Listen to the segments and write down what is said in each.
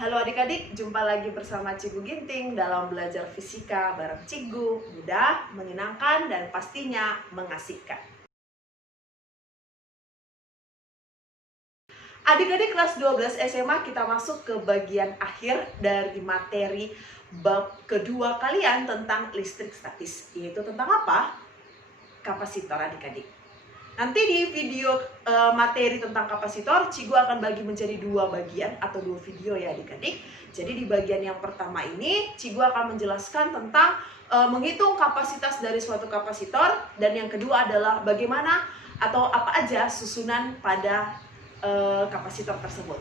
Halo adik-adik, jumpa lagi bersama Cikgu Ginting dalam belajar fisika bareng Cikgu. Mudah, menyenangkan, dan pastinya mengasihkan. Adik-adik kelas 12 SMA kita masuk ke bagian akhir dari materi bab kedua kalian tentang listrik statis. Yaitu tentang apa? Kapasitor adik-adik. Nanti di video materi tentang kapasitor, Cikgu akan bagi menjadi dua bagian atau dua video ya adik-adik. Jadi di bagian yang pertama ini, Cikgu akan menjelaskan tentang menghitung kapasitas dari suatu kapasitor. Dan yang kedua adalah bagaimana atau apa aja susunan pada kapasitor tersebut.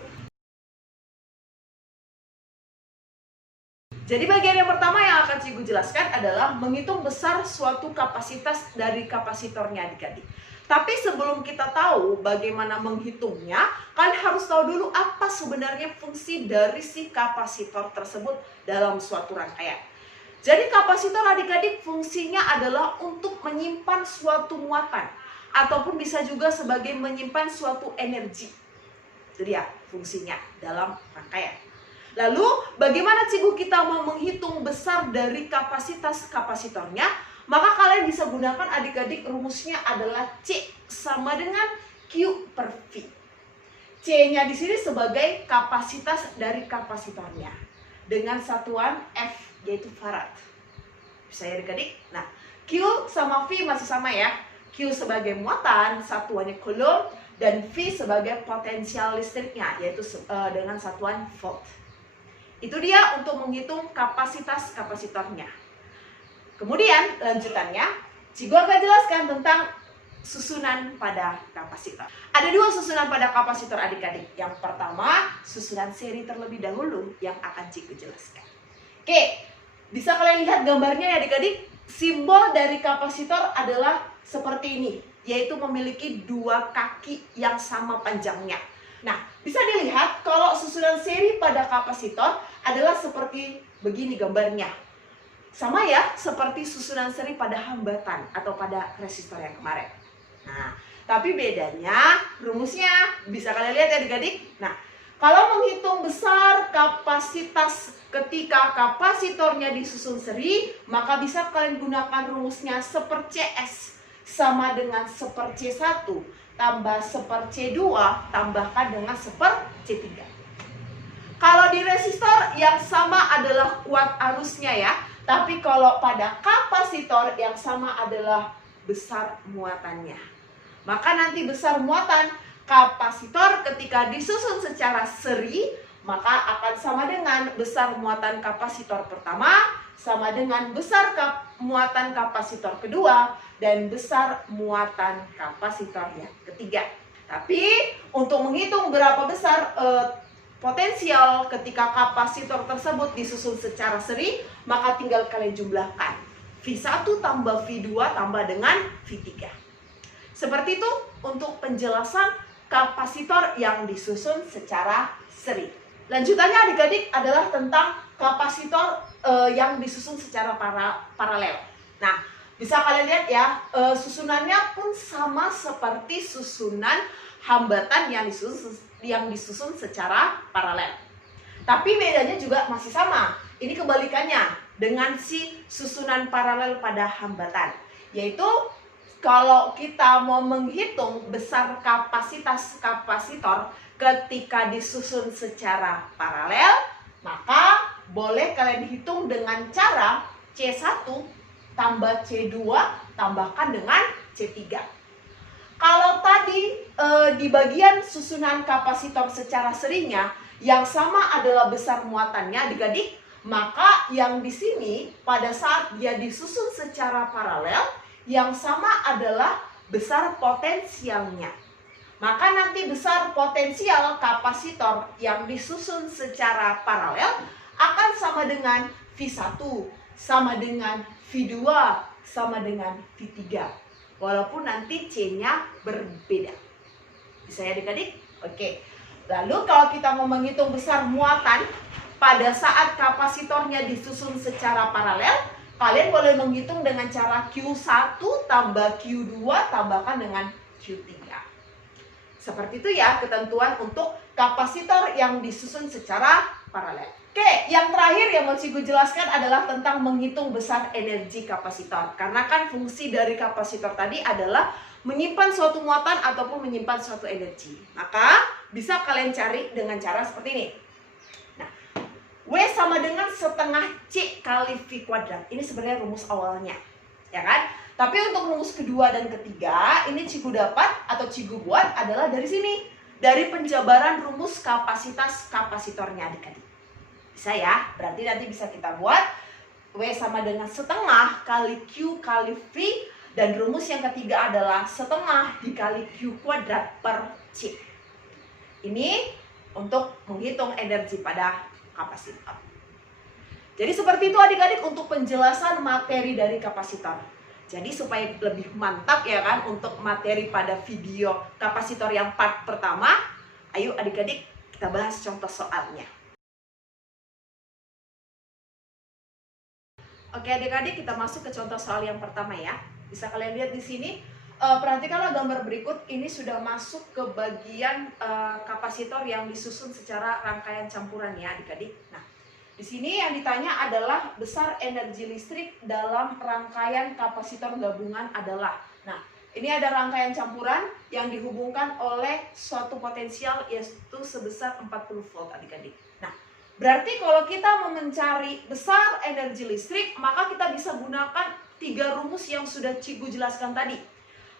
Jadi bagian yang pertama yang akan Cikgu jelaskan adalah menghitung besar suatu kapasitas dari kapasitornya adik-adik. Tapi sebelum kita tahu bagaimana menghitungnya, kan harus tahu dulu apa sebenarnya fungsi dari si kapasitor tersebut dalam suatu rangkaian. Jadi kapasitor adik-adik fungsinya adalah untuk menyimpan suatu muatan, ataupun bisa juga sebagai menyimpan suatu energi. Itu dia fungsinya dalam rangkaian. Lalu bagaimana Cikgu kita mau menghitung besar dari kapasitas kapasitornya? Maka kalian bisa gunakan adik-adik rumusnya adalah C sama dengan Q per V. C-nya di sini sebagai kapasitas dari kapasitornya dengan satuan F yaitu farad. Bisa ya adik-adik? Nah, Q sama V masih sama ya. Q sebagai muatan, satuannya coulomb, dan V sebagai potensial listriknya yaitu dengan satuan volt. Itu dia untuk menghitung kapasitas kapasitornya. Kemudian lanjutannya, Cikgu akan jelaskan tentang susunan pada kapasitor. Ada dua susunan pada kapasitor adik-adik. Yang pertama, susunan seri terlebih dahulu yang akan Cikgu jelaskan. Oke, bisa kalian lihat gambarnya ya adik-adik? Simbol dari kapasitor adalah seperti ini, yaitu memiliki dua kaki yang sama panjangnya. Nah, bisa dilihat kalau susunan seri pada kapasitor adalah seperti begini gambarnya. Sama ya, seperti susunan seri pada hambatan atau pada resistor yang kemarin. Nah, tapi bedanya rumusnya bisa kalian lihat ya adik-adik. Nah, kalau menghitung besar kapasitas ketika kapasitornya disusun seri, maka bisa kalian gunakan rumusnya 1/CS sama dengan 1/C1 tambah 1/C2 tambahkan dengan 1/C3. Kalau di resistor yang sama adalah kuat arusnya ya. Tapi kalau pada kapasitor yang sama adalah besar muatannya. Maka nanti besar muatan kapasitor ketika disusun secara seri, maka akan sama dengan besar muatan kapasitor pertama, sama dengan besar muatan kapasitor kedua, dan besar muatan kapasitor yang ketiga. Tapi untuk menghitung berapa besar potensial ketika kapasitor tersebut disusun secara seri, maka tinggal kalian jumlahkan V1 tambah V2 tambah dengan V3. Seperti itu untuk penjelasan kapasitor yang disusun secara seri. Lanjutannya adik-adik adalah tentang kapasitor yang disusun secara paralel. Nah, bisa kalian lihat ya, susunannya pun sama seperti susunan hambatan yang disusun secara paralel. Tapi bedanya juga masih sama. Ini kebalikannya dengan si susunan paralel pada hambatan. Yaitu kalau kita mau menghitung besar kapasitas kapasitor ketika disusun secara paralel, maka boleh kalian hitung dengan cara C1 tambah C2 tambahkan dengan C3. Kalau tadi di bagian susunan kapasitor secara serinya yang sama adalah besar muatannya adik-adik, maka yang di sini pada saat dia disusun secara paralel yang sama adalah besar potensialnya. Maka nanti besar potensial kapasitor yang disusun secara paralel akan sama dengan V1, sama dengan V2, sama dengan V3. Walaupun nanti C-nya berbeda. Bisa ya adik-adik? Oke. Lalu kalau kita mau menghitung besar muatan pada saat kapasitornya disusun secara paralel, kalian boleh menghitung dengan cara Q1 tambah Q2 tambahkan dengan Q3. Seperti itu ya ketentuan untuk kapasitor yang disusun secara paralel. Oke, yang terakhir yang mau Cigu jelaskan adalah tentang menghitung besar energi kapasitor. Karena kan fungsi dari kapasitor tadi adalah menyimpan suatu muatan ataupun menyimpan suatu energi. Maka bisa kalian cari dengan cara seperti ini. Nah, W sama dengan setengah C kali V kuadrat. Ini sebenarnya rumus awalnya, ya kan? Tapi untuk rumus kedua dan ketiga, ini Cigu dapat atau Cigu buat adalah dari sini. Dari penjabaran rumus kapasitas kapasitornya adik-adik. Bisa ya, berarti nanti bisa kita buat W sama dengan setengah kali Q kali V. Dan rumus yang ketiga adalah setengah dikali Q kuadrat per C. Ini untuk menghitung energi pada kapasitor. Jadi seperti itu adik-adik untuk penjelasan materi dari kapasitor. Jadi supaya lebih mantap ya kan untuk materi pada video kapasitor yang part pertama, ayo adik-adik kita bahas contoh soalnya. Oke adik-adik, kita masuk ke contoh soal yang pertama ya. Bisa kalian lihat di sini. Perhatikanlah gambar berikut. Ini sudah masuk ke bagian kapasitor yang disusun secara rangkaian campuran ya adik-adik. Nah, di sini yang ditanya adalah besar energi listrik dalam rangkaian kapasitor gabungan adalah. Nah, ini ada rangkaian campuran yang dihubungkan oleh suatu potensial yaitu sebesar 40 volt adik-adik. Nah, berarti kalau kita mau mencari besar energi listrik, maka kita bisa gunakan 3 rumus yang sudah Cigu jelaskan tadi.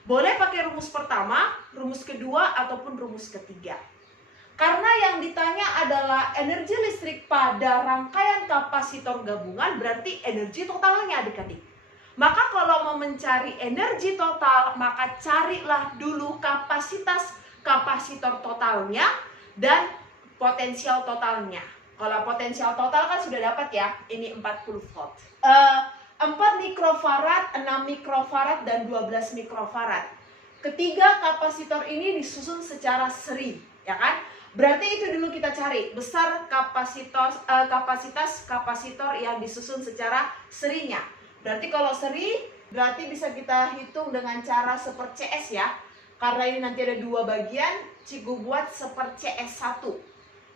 Boleh pakai rumus pertama, rumus kedua, ataupun rumus ketiga. Karena yang ditanya adalah energi listrik pada rangkaian kapasitor gabungan, berarti energi totalnya adik-adik. Maka kalau mau mencari energi total, maka carilah dulu kapasitas kapasitor totalnya dan potensial totalnya. Kalau potensial total kan sudah dapat ya, ini 40 volt. 4 mikrofarad, 6 mikrofarad, dan 12 mikrofarad. Ketiga kapasitor ini disusun secara seri, ya kan? Berarti itu dulu kita cari, besar kapasitas kapasitor yang disusun secara serinya. Berarti kalau seri, berarti bisa kita hitung dengan cara seper CS ya. Karena ini nanti ada 2 bagian, Cigu buat seper CS1.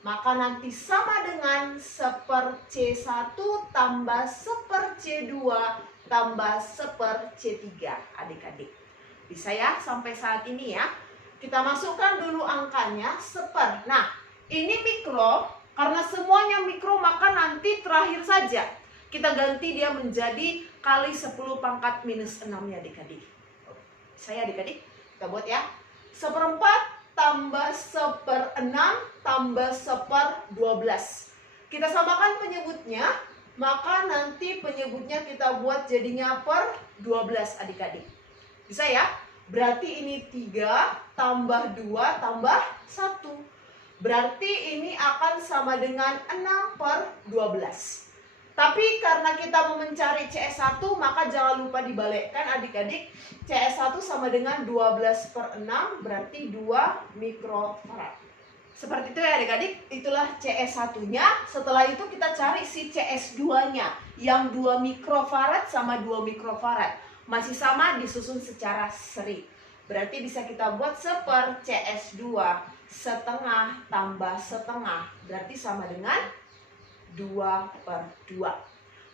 Maka nanti sama dengan seper C1 tambah seper C2 tambah seper C3 adik-adik. Bisa ya sampai saat ini ya. Kita masukkan dulu angkanya seper. Nah ini mikro, karena semuanya mikro maka nanti terakhir saja kita ganti dia menjadi kali 10 pangkat minus 6 ya adik-adik. Saya adik-adik kita buat ya. Seperempat tambah seper 6 tambah seper 12. Kita samakan penyebutnya, maka nanti penyebutnya kita buat jadinya per 12 adik-adik. Bisa ya? Berarti ini 3 tambah 2 tambah 1. Berarti ini akan sama dengan 6 per 12. Tapi karena kita mau mencari CS1, maka jangan lupa dibalikkan adik-adik. CS1 sama dengan 12 per 6, berarti 2 mikrofarad. Seperti itu ya adik-adik, itulah CS1-nya. Setelah itu kita cari si CS2-nya, yang 2 mikrofarad sama 2 mikrofarad. Masih sama disusun secara seri. Berarti bisa kita buat seper CS2 setengah tambah setengah, berarti sama dengan 2 per 2.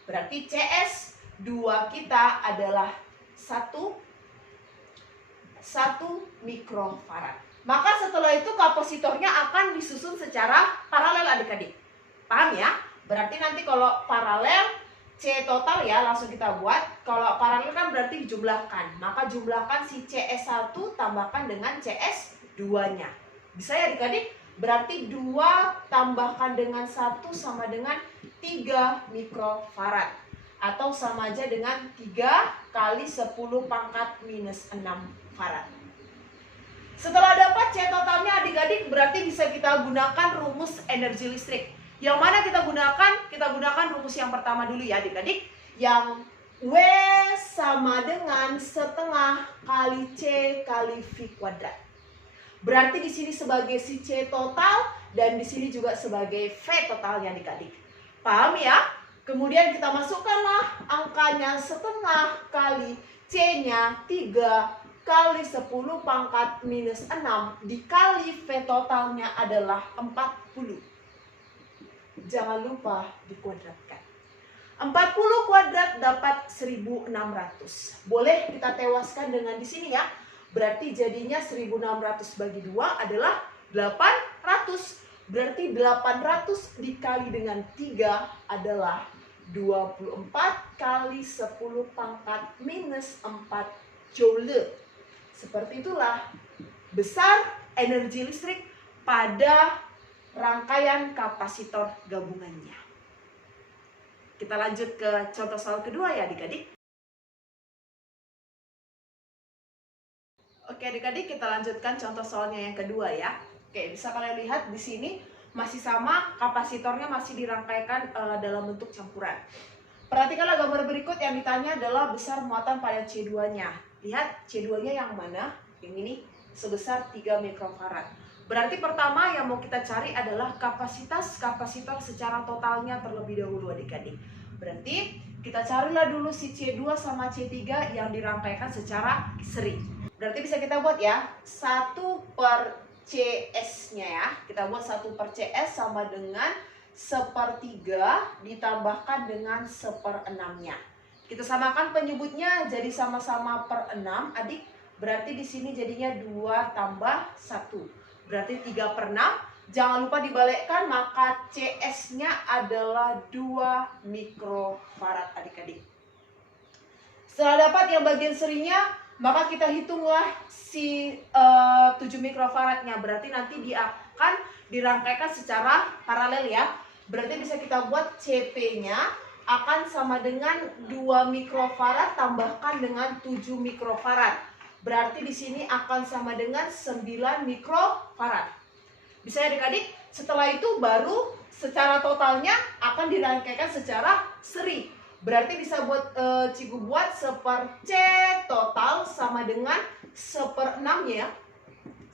Berarti CS2 kita adalah 1 mikrofarad. Maka setelah itu kapasitornya akan disusun secara paralel adik-adik. Paham ya? Berarti nanti kalau paralel C total ya langsung kita buat. Kalau paralel kan berarti dijumlahkan. Maka jumlahkan si CS1 tambahkan dengan CS2-nya. Bisa ya adik-adik? Berarti 2 tambahkan dengan 1 sama dengan 3 mikrofarad. Atau sama aja dengan 3 kali 10 pangkat minus 6 farad. Setelah dapat C totalnya adik-adik, berarti bisa kita gunakan rumus energi listrik. Yang mana kita gunakan? Kita gunakan rumus yang pertama dulu ya adik-adik. Yang W sama dengan setengah kali C kali V kuadrat. Berarti di sini sebagai si C total dan di sini juga sebagai V totalnya adik-adik. Paham ya? Kemudian kita masukkanlah angkanya setengah kali C-nya 3 kali 10 pangkat minus 6 dikali V totalnya adalah 40. jangan lupa dikuadratkan. 40 kuadrat dapat 1600. Boleh kita tewaskan dengan di sini ya. Berarti jadinya 1600 bagi 2 adalah 800. Berarti 800 dikali dengan 3 adalah 24 kali 10 pangkat minus 4 joule. Seperti itulah besar energi listrik pada rangkaian kapasitor gabungannya. Kita lanjut ke contoh soal kedua ya adik-adik. Oke adik-adik, kita lanjutkan contoh soalnya yang kedua ya. Oke, bisa kalian lihat di sini masih sama, kapasitornya masih dirangkaikan dalam bentuk campuran. Perhatikanlah gambar berikut, yang ditanya adalah besar muatan pada C2-nya. Lihat C2-nya yang mana? Yang ini sebesar 3 mikrofarad. Berarti pertama yang mau kita cari adalah kapasitas kapasitor secara totalnya terlebih dahulu adik-adik. Berarti kita carilah dulu si C2 sama C3 yang dirangkaikan secara seri. Berarti bisa kita buat ya, 1 per CS-nya ya. Kita buat 1 per CS sama dengan 1/3 ditambahkan dengan 1/6-nya. Kita samakan penyebutnya jadi sama-sama per 6 adik. Berarti di sini jadinya 2 tambah 1. Berarti 3/6, jangan lupa dibalikkan, maka CS-nya adalah 2 mikrofarad adik-adik. Setelah dapat yang bagian serinya, maka kita hitunglah si 7 mikrofaradnya. Berarti nanti dia akan dirangkaikan secara paralel ya. Berarti bisa kita buat CP-nya akan sama dengan 2 mikrofarad tambahkan dengan 7 mikrofarad. Berarti di sini akan sama dengan 9 mikrofarad. Bisa ya adik-adik? Setelah itu baru secara totalnya akan dirangkaikan secara seri. Berarti bisa buat Cigu buat 1/C total sama dengan 1/6 ya.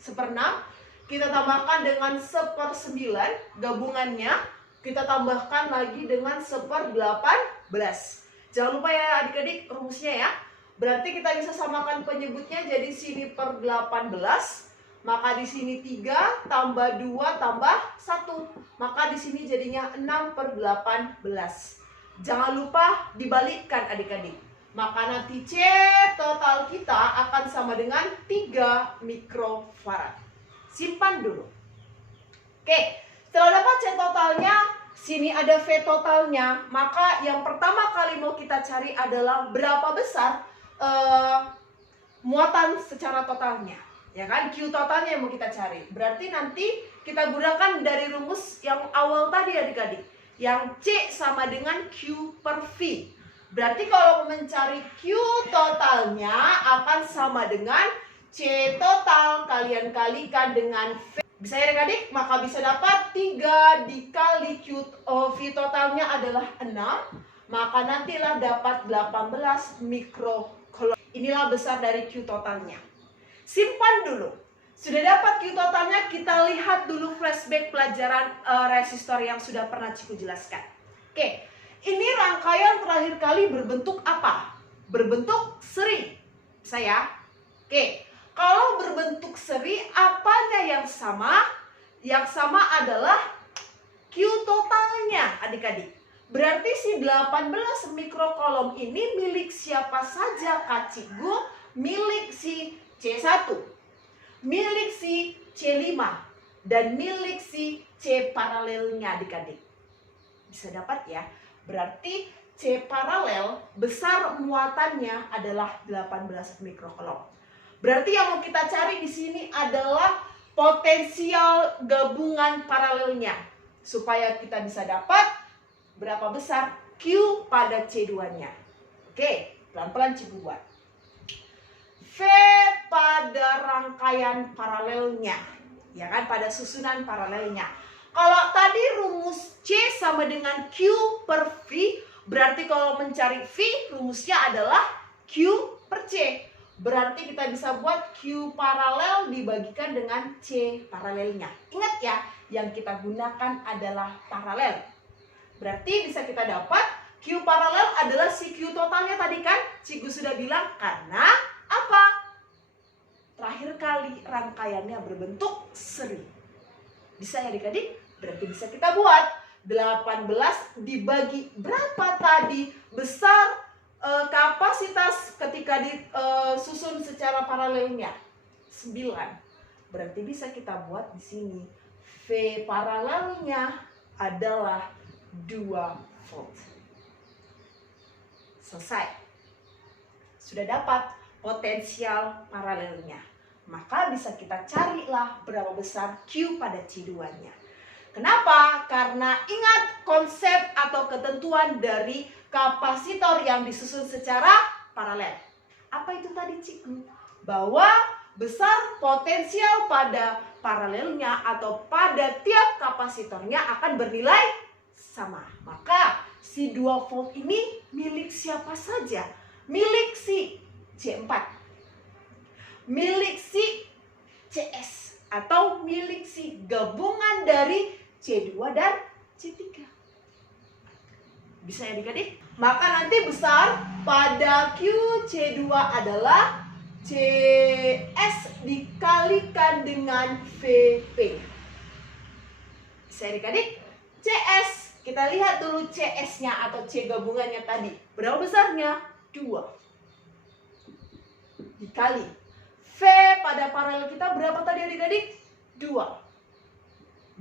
1/6 kita tambahkan dengan 1/9 gabungannya. Kita tambahkan lagi dengan 1/18. Jangan lupa ya adik-adik rumusnya ya. Berarti kita bisa samakan penyebutnya jadi sini per 18. Maka di sini 3 tambah 2 tambah 1. Maka di sini jadinya 6/18. Jangan lupa dibalikkan adik-adik. Maka nanti C total kita akan sama dengan 3 mikrofarad. Simpan dulu. Oke, setelah dapat C totalnya, sini ada V totalnya. Maka yang pertama kali mau kita cari adalah berapa besar muatan secara totalnya, ya kan? Q totalnya yang mau kita cari. Berarti nanti kita gunakan dari rumus yang awal tadi adik-adik, yang C sama dengan Q per V. Berarti kalau mencari Q totalnya akan sama dengan C total kalian kalikan dengan V. Bisa ya adik-adik? Maka bisa dapat 3 dikali V totalnya adalah 6. Maka nantilah dapat 18 mikrofarad. Inilah besar dari Q totalnya. Simpan dulu. Sudah dapat Q totalnya, kita lihat dulu flashback pelajaran resistor yang sudah pernah Ciku jelaskan. Oke, ini rangkaian terakhir kali berbentuk apa? Berbentuk seri. Saya. Oke, kalau berbentuk seri, apanya yang sama? Yang sama adalah Q totalnya, adik-adik. Berarti si 18 mikrokolom ini milik siapa saja Kak Cigu? Milik si C1, milik si C5, dan milik si C paralelnya adik-adik. Bisa dapat ya? Berarti C paralel besar muatannya adalah 18 mikrokolom. Berarti yang mau kita cari di sini adalah potensial gabungan paralelnya. Supaya kita bisa dapat berapa besar Q pada C2-nya. Oke, pelan-pelan Cigu buat. V pada rangkaian paralelnya, ya kan, pada susunan paralelnya. Kalau tadi rumus C sama dengan Q per V, berarti kalau mencari V rumusnya adalah Q per C. Berarti kita bisa buat Q paralel dibagikan dengan C paralelnya. Ingat ya, yang kita gunakan adalah paralel. Berarti bisa kita dapat Q paralel adalah si Q totalnya tadi kan? Cigu sudah bilang karena apa? Terakhir kali rangkaiannya berbentuk seri. Bisa ya adik-adik? Berarti bisa kita buat 18 dibagi berapa tadi besar kapasitas ketika disusun secara paralelnya? 9. Berarti bisa kita buat di sini. V paralelnya adalah 2 volt. Selesai. Sudah dapat potensial paralelnya. Maka bisa kita carilah berapa besar Q pada C2-nya. Kenapa? Karena ingat konsep atau ketentuan dari kapasitor yang disusun secara paralel. Apa itu tadi, Cikgu? Bahwa besar potensial pada paralelnya atau pada tiap kapasitornya akan bernilai sama. Maka si 2 volt ini milik siapa saja? Milik si C4, milik si CS, atau milik si gabungan dari C2 dan C3. Bisa ya adik-adik? Maka nanti besar pada QC2 adalah CS dikalikan dengan VP. Bisa ya adik-adik? CS, kita lihat dulu CS-nya atau C gabungannya tadi. Berapa besarnya? 2. Dikali V pada paralel kita berapa tadi adik-adik? 2.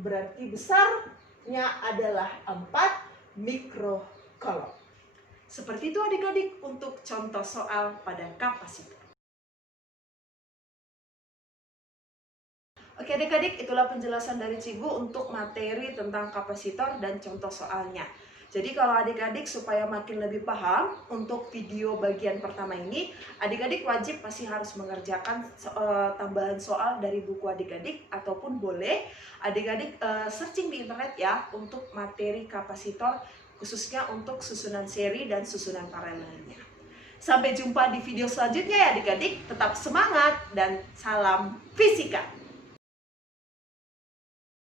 Berarti besarnya adalah 4 mikrocoulomb. Seperti itu adik-adik untuk contoh soal pada kapasitor. Oke adik-adik, itulah penjelasan dari Cikgu untuk materi tentang kapasitor dan contoh soalnya. Jadi kalau adik-adik supaya makin lebih paham untuk video bagian pertama ini, adik-adik wajib pasti harus mengerjakan tambahan soal dari buku adik-adik, ataupun boleh adik-adik searching di internet ya untuk materi kapasitor, khususnya untuk susunan seri dan susunan paralelnya. Sampai jumpa di video selanjutnya ya adik-adik, tetap semangat dan salam fisika!